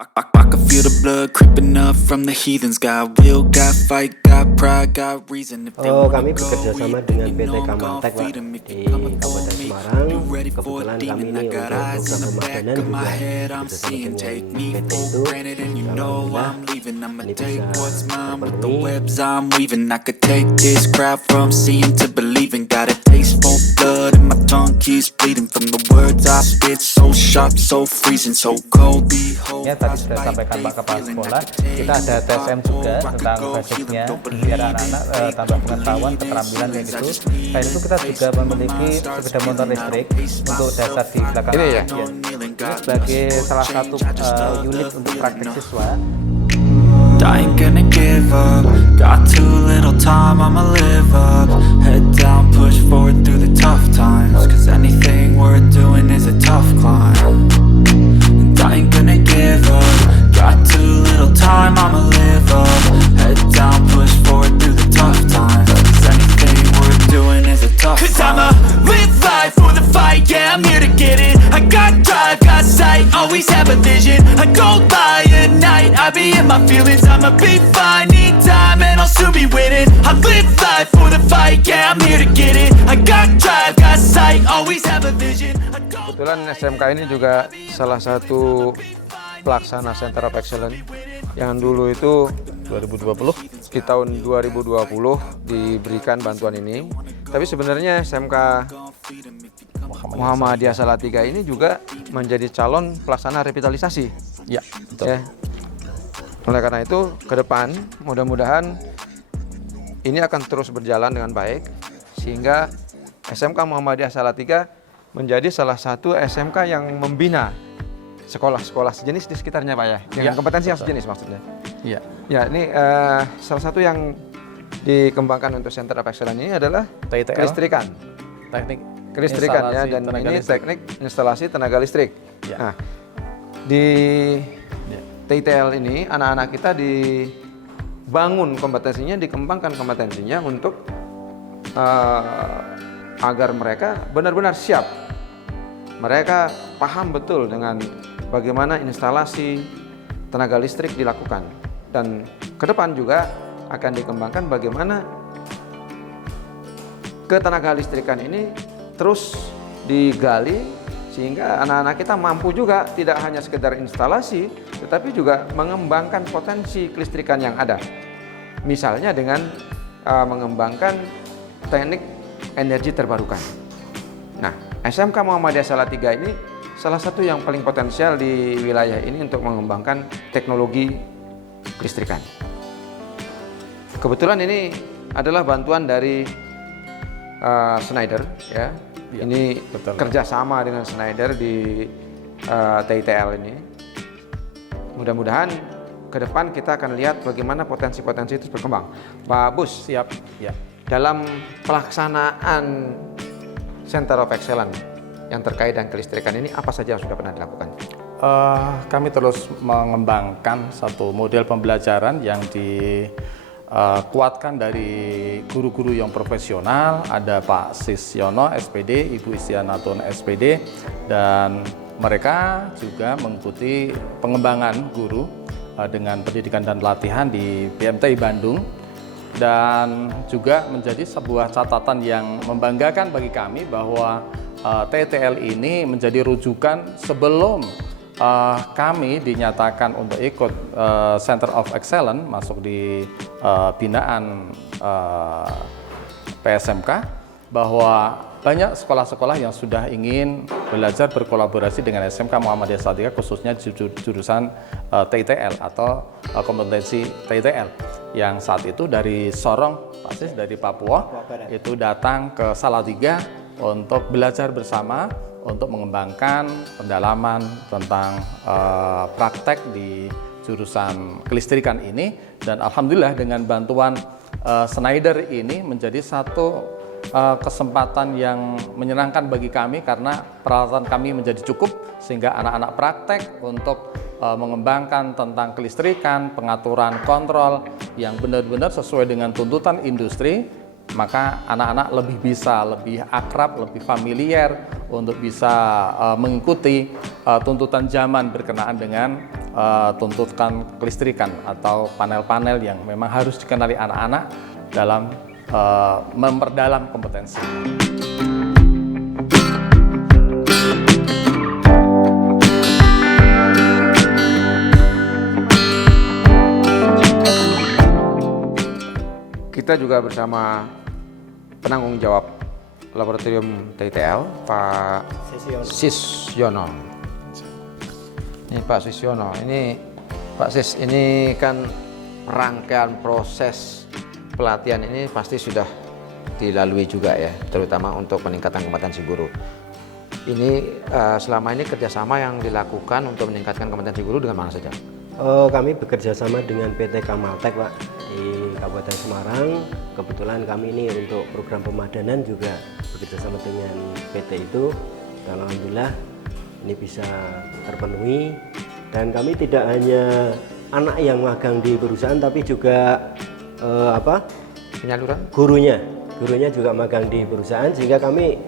I can feel the blood creeping up from the heathens. Got will, got fight, got pride, got reason. If they wanna Kami go bekerja sama eat, dengan then you PT know I'm gon' Kamantek, Pak, feed 'em. If di you coming for Kabupaten me, Semarang. you ready for a Kebetulan kami demon? I ini got untuk eyes in program the back pemadanan of my juga head, I'm bekerjasama seeing. dengan Take me PT for itu. granted, and you know Alhamdulillah I'm leaving. I'ma ini take bisa what's mine with the terpenuhi. webs I'm weaving. I could take this crowd from seeing to believing. Got a taste for blood and my tongue keeps bleeding from the words I spit. So sharp, so freezing, so cold. Behold, Ya, tadi sudah sampaikan Pak Kepala Sekolah, kita ada TSM juga tentang basicnya biar anak-anak tambah pengetahuan, keterampilan kayak gitu. Selain itu kita juga memiliki sepeda motor listrik untuk dasar di belakang. Ini ya? Ini sebagai salah satu unit untuk praktik siswa. I ain't gonna give up. Got too little time, I'ma live up. Head down, push forward through the tough times. Cause anything worth doing is a tough climb. And I ain't gonna give up. Got too little time, I'ma live up. Head down, push forward through the tough times. Cause anything worth doing is a tough climb. Cause I'ma live life for the fight, yeah, I'm here to get it. I got drive, got sight, always have a vision. I don't lie at night, I be in my feelings. I'ma be fine, need time, and I'll soon be winning. I live life for the fight, yeah, I'm here to get it. I got drive, got sight, always have a vision. Kebetulan SMK ini juga salah satu pelaksana Center of Excellence yang dulu itu 2020 di tahun 2020 diberikan bantuan ini. Tapi sebenarnya SMK Muhammadiyah Salatiga ini juga menjadi calon pelaksana revitalisasi. ya, betul. Ya. Oleh karena itu, ke depan mudah-mudahan ini akan terus berjalan dengan baik sehingga SMK Muhammadiyah Salatiga menjadi salah satu SMK yang membina sekolah-sekolah sejenis di sekitarnya, Pak ya, dengan Ya, kompetensi yang betul. sejenis maksudnya. Iya. Ya, ini salah satu yang dikembangkan untuk Center of Excellence ini adalah TITL. kelistrikan. Teknik kelistrikan ya, instalasi dan tenaga ini listrik. teknik instalasi tenaga listrik. Ya. Nah, di Ya. TITL ini anak-anak kita dibangun kompetensinya, dikembangkan kompetensinya untuk agar mereka benar-benar siap. Mereka paham betul dengan bagaimana instalasi tenaga listrik dilakukan, dan ke depan juga akan dikembangkan bagaimana ketenaga listrikan ini terus digali sehingga anak-anak kita mampu juga tidak hanya sekedar instalasi tetapi juga mengembangkan potensi kelistrikan yang ada. Misalnya dengan mengembangkan teknik energi terbarukan. Nah, SMK Muhammadiyah Salatiga ini salah satu yang paling potensial di wilayah ini untuk mengembangkan teknologi kelistrikan. Kebetulan ini adalah bantuan dari Schneider, ya. Ya, ini betul. kerjasama dengan Schneider di TITL ini. Mudah-mudahan ke depan kita akan lihat bagaimana potensi-potensi itu berkembang. Pak Bus, Siap. Ya. dalam pelaksanaan Center of Excellence yang terkait dengan kelistrikan ini, apa saja yang sudah pernah dilakukan? Kami terus mengembangkan satu model pembelajaran yang dikuatkan dari guru-guru yang profesional. Ada Pak Sisyono SPD, Ibu Istianatun SPD, dan mereka juga mengikuti pengembangan guru dengan pendidikan dan pelatihan di PMTI Bandung, dan juga menjadi sebuah catatan yang membanggakan bagi kami bahwa TTL ini menjadi rujukan sebelum kami dinyatakan untuk ikut Center of Excellence masuk di binaan PSMK, bahwa banyak sekolah-sekolah yang sudah ingin belajar berkolaborasi dengan SMK Muhammadiyah Salatiga, khususnya jurusan TITL atau kompetensi TITL, yang saat itu dari Sorong, persis dari Papua itu datang ke Salatiga untuk belajar bersama untuk mengembangkan pendalaman tentang praktek di jurusan kelistrikan ini. Dan alhamdulillah dengan bantuan Schneider ini menjadi satu kesempatan yang menyenangkan bagi kami, karena peralatan kami menjadi cukup sehingga anak-anak praktek untuk mengembangkan tentang kelistrikan, pengaturan kontrol yang benar-benar sesuai dengan tuntutan industri, maka anak-anak lebih bisa, lebih akrab, lebih familiar untuk bisa mengikuti tuntutan zaman berkenaan dengan tuntutan kelistrikan atau panel-panel yang memang harus dikenali anak-anak dalam memperdalam kompetensi. Kita juga bersama penanggung jawab Laboratorium TITL, Pak Sisyono. Ini Pak Sisyono, ini Pak Sis, ini kan rangkaian proses pelatihan ini pasti sudah dilalui juga ya, terutama untuk peningkatan kompetensi guru. Ini selama ini kerjasama yang dilakukan untuk meningkatkan kompetensi guru dengan mana saja? Kami bekerja sama dengan PT Kamaltek, Pak, di Kabupaten Semarang. Kebetulan kami ini untuk program pemadanan juga bekerja sama dengan PT itu. Dan alhamdulillah ini bisa terpenuhi. Dan kami tidak hanya anak yang magang di perusahaan, tapi juga Penyaluran? Gurunya juga magang di perusahaan, sehingga kami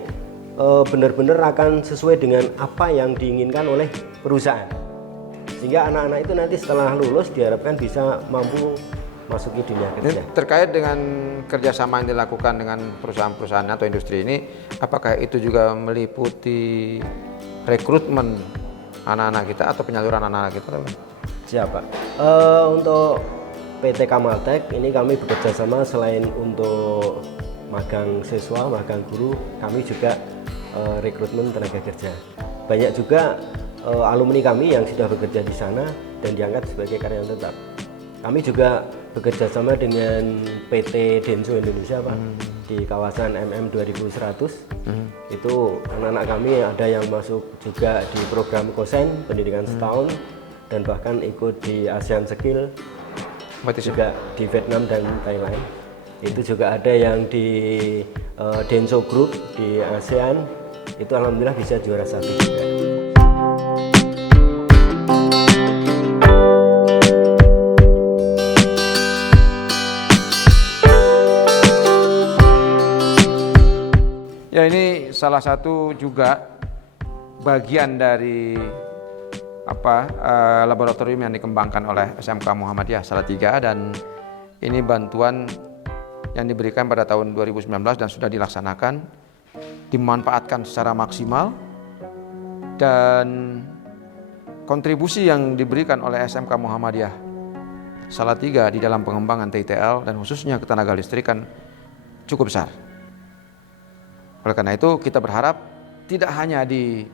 benar-benar akan sesuai dengan apa yang diinginkan oleh perusahaan. Sehingga anak-anak itu nanti setelah lulus diharapkan bisa mampu masuki dunia kerja. Terkait dengan kerjasama yang dilakukan dengan perusahaan-perusahaan atau industri ini, apakah itu juga meliputi rekrutmen anak-anak kita atau penyaluran anak-anak kita? Siapa? Untuk PT Kamaltek ini kami bekerja sama, selain untuk magang siswa, magang guru, kami juga rekrutmen tenaga kerja. Banyak juga alumni kami yang sudah bekerja di sana dan diangkat sebagai karyawan tetap. Kami juga bekerja sama dengan PT Denso Indonesia, Pak, di kawasan MM 2100. Itu anak-anak kami ada yang masuk juga di program KOSEN, pendidikan setahun, dan bahkan ikut di ASEAN Skill, juga di Vietnam dan Thailand. Itu juga ada yang di Denso Group di ASEAN, itu alhamdulillah bisa juara 1 juga. Ya, ini salah satu juga bagian dari laboratorium yang dikembangkan oleh SMK Muhammadiyah Salatiga, dan ini bantuan yang diberikan pada tahun 2019 dan sudah dilaksanakan, dimanfaatkan secara maksimal, dan kontribusi yang diberikan oleh SMK Muhammadiyah Salatiga di dalam pengembangan TITL dan khususnya ketenaga listrikan cukup besar. Oleh karena itu kita berharap tidak hanya di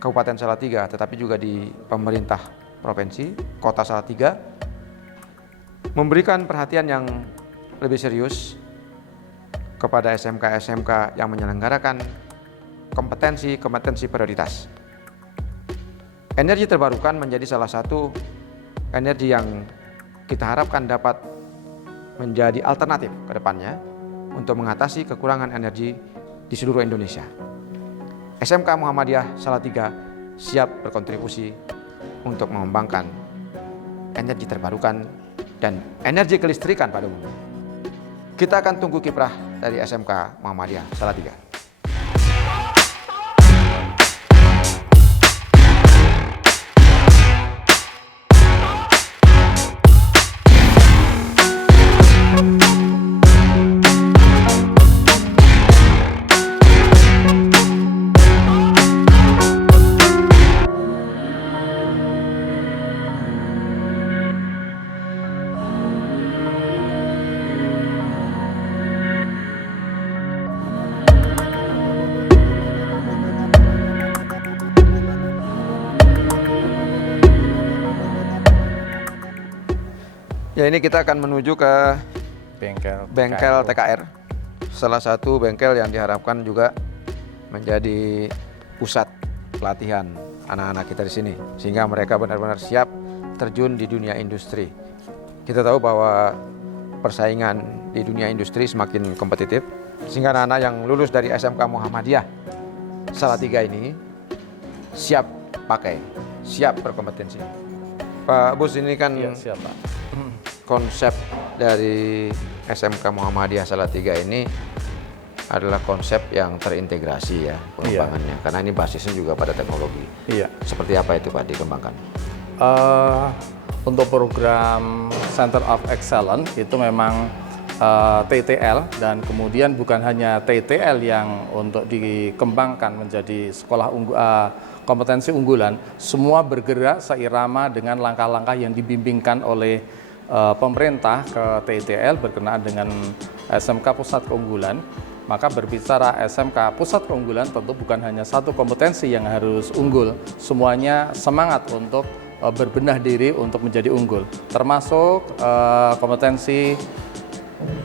Kabupaten Salatiga tetapi juga di pemerintah provinsi, Kota Salatiga memberikan perhatian yang lebih serius kepada SMK-SMK yang menyelenggarakan kompetensi prioritas. Energi terbarukan menjadi salah satu energi yang kita harapkan dapat menjadi alternatif ke depannya untuk mengatasi kekurangan energi di seluruh Indonesia. SMK Muhammadiyah Salatiga siap berkontribusi untuk mengembangkan energi terbarukan dan energi kelistrikan pada umumnya. Kita akan tunggu kiprah dari SMK Muhammadiyah Salatiga. Ya, ini kita akan menuju ke bengkel TKR, salah satu bengkel yang diharapkan juga menjadi pusat pelatihan anak-anak kita di sini, sehingga mereka benar-benar siap terjun di dunia industri. Kita tahu bahwa persaingan di dunia industri semakin kompetitif, sehingga anak-anak yang lulus dari SMK Muhammadiyah Salatiga ini siap pakai, siap berkompetensi. Pak Bus, ini kan siap, Pak. Konsep dari SMK Muhammadiyah Salatiga ini adalah konsep yang terintegrasi ya pengembangannya, karena ini basisnya juga pada teknologi. Iya. Seperti apa itu Pak dikembangkan? Untuk program Center of Excellence itu memang TTL, dan kemudian bukan hanya TTL yang untuk dikembangkan menjadi sekolah kompetensi unggulan, semua bergerak seirama dengan langkah-langkah yang dibimbingkan oleh pemerintah ke TTL berkenaan dengan SMK Pusat Keunggulan. Maka berbicara SMK Pusat Keunggulan tentu bukan hanya satu kompetensi yang harus unggul, semuanya semangat untuk berbenah diri untuk menjadi unggul, termasuk kompetensi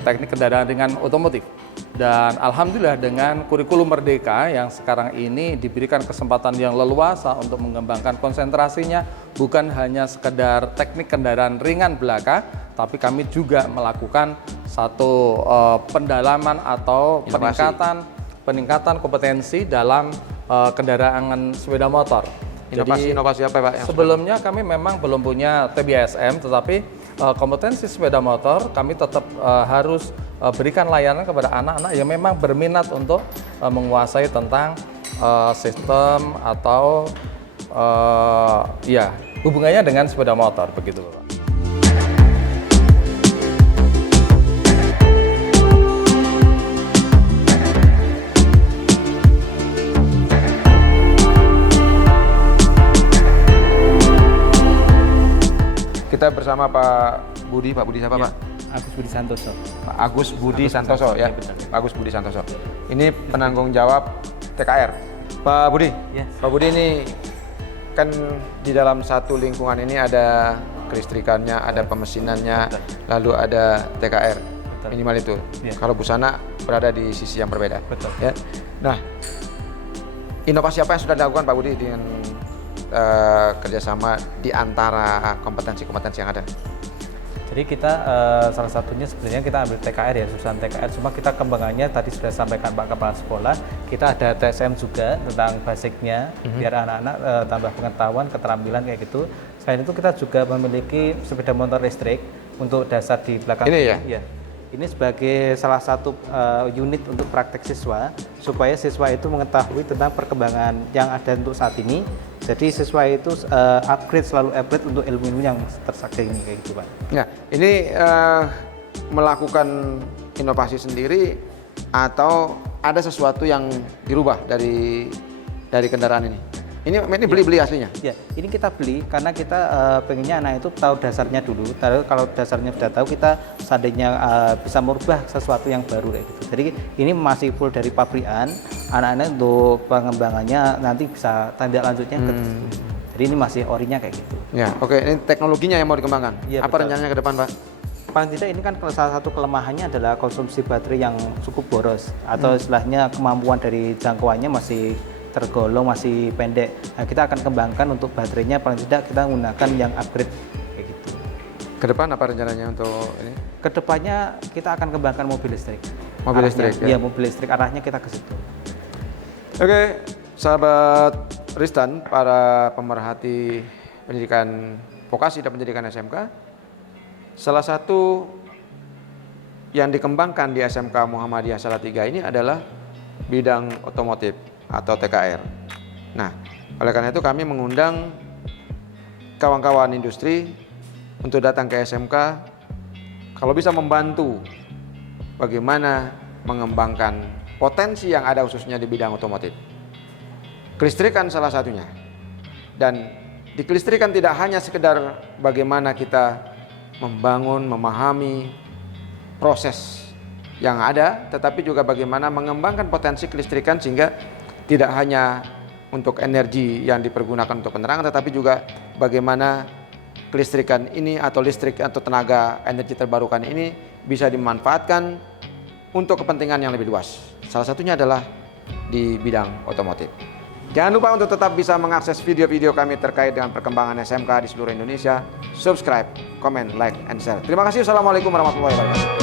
teknik kendaraan ringan otomotif. Dan alhamdulillah dengan kurikulum Merdeka yang sekarang ini diberikan kesempatan yang leluasa untuk mengembangkan konsentrasinya bukan hanya sekedar teknik kendaraan ringan belaka, tapi kami juga melakukan satu pendalaman atau peningkatan kompetensi dalam kendaraan sepeda motor. Inovasi apa Pak? Sebelumnya kami memang belum punya TBSM, tetapi kompetensi sepeda motor kami tetap harus berikan layanan kepada anak-anak yang memang berminat untuk menguasai tentang sistem atau ya hubungannya dengan sepeda motor, begitu Pak. Kita bersama Pak Budi siapa Pak? Agus Budi Santoso. Pak Agus Budi Santoso ya. betul. Pak Agus Budi Santoso. Ini penanggung jawab TKR. Pak Budi. Yes. Pak Budi ini kan di dalam satu lingkungan ini ada kelistrikannya, ada pemesinannya, lalu ada TKR. Betul. Minimal itu. Yes. Kalau busana berada di sisi yang berbeda. Betul. Ya. Nah, inovasi apa yang sudah dilakukan Pak Budi dengan kerjasama di antara kompetensi-kompetensi yang ada? Jadi kita salah satunya sebenarnya kita ambil TKR ya, jurusan TKR, cuma kita kembangannya tadi sudah sampaikan Pak Kepala Sekolah, kita ada TSM juga tentang basicnya, biar anak-anak tambah pengetahuan, keterampilan kayak gitu. Selain itu kita juga memiliki sepeda motor listrik untuk dasar di belakang. Ini ya? Iya. Ini sebagai salah satu unit untuk praktek siswa, supaya siswa itu mengetahui tentang perkembangan yang ada untuk saat ini. Jadi siswa itu selalu upgrade untuk ilmu-ilmu yang tersakti ini, kayak gitu Pak. Nah, ini melakukan inovasi sendiri atau ada sesuatu yang dirubah dari kendaraan ini? Ini beli aslinya? Ya, ini kita beli karena kita pengennya anak itu tahu dasarnya dulu. Kalau dasarnya sudah tahu, kita seandainya bisa merubah sesuatu yang baru kayak gitu. Jadi ini masih full dari pabrikan. Anak-anak untuk pengembangannya nanti bisa tindak lanjutnya ke jadi ini masih orinya kayak gitu. Ya, oke. Ini teknologinya yang mau dikembangkan. Ya, apa betul. rencananya ke depan, Pak? Paling tidak ini kan salah satu kelemahannya adalah konsumsi baterai yang cukup boros, atau istilahnya kemampuan dari jangkauannya masih tergolong masih pendek. Nah, kita akan kembangkan untuk baterainya, paling tidak kita menggunakan yang upgrade kayak gitu. Ke depan apa rencananya untuk ini? Kedepannya kita akan kembangkan mobil listrik. Mobil listrik, ya? Iya, mobil listrik, arahnya kita ke situ. Oke, sahabat Ristan, para pemerhati pendidikan vokasi dan pendidikan SMK, salah satu yang dikembangkan di SMK Muhammadiyah Salatiga ini adalah bidang otomotif atau TKR. Nah, oleh karena itu kami mengundang kawan-kawan industri untuk datang ke SMK, kalau bisa membantu bagaimana mengembangkan potensi yang ada khususnya di bidang otomotif. Kelistrikan salah satunya. Dan di kelistrikan tidak hanya sekedar bagaimana kita membangun, memahami proses yang ada, tetapi juga bagaimana mengembangkan potensi kelistrikan sehingga tidak hanya untuk energi yang dipergunakan untuk penerangan, tetapi juga bagaimana kelistrikan ini atau listrik atau tenaga energi terbarukan ini bisa dimanfaatkan untuk kepentingan yang lebih luas. Salah satunya adalah di bidang otomotif. Jangan lupa untuk tetap bisa mengakses video-video kami terkait dengan perkembangan SMK di seluruh Indonesia. Subscribe, comment, like, and share. Terima kasih. Assalamualaikum warahmatullahi wabarakatuh.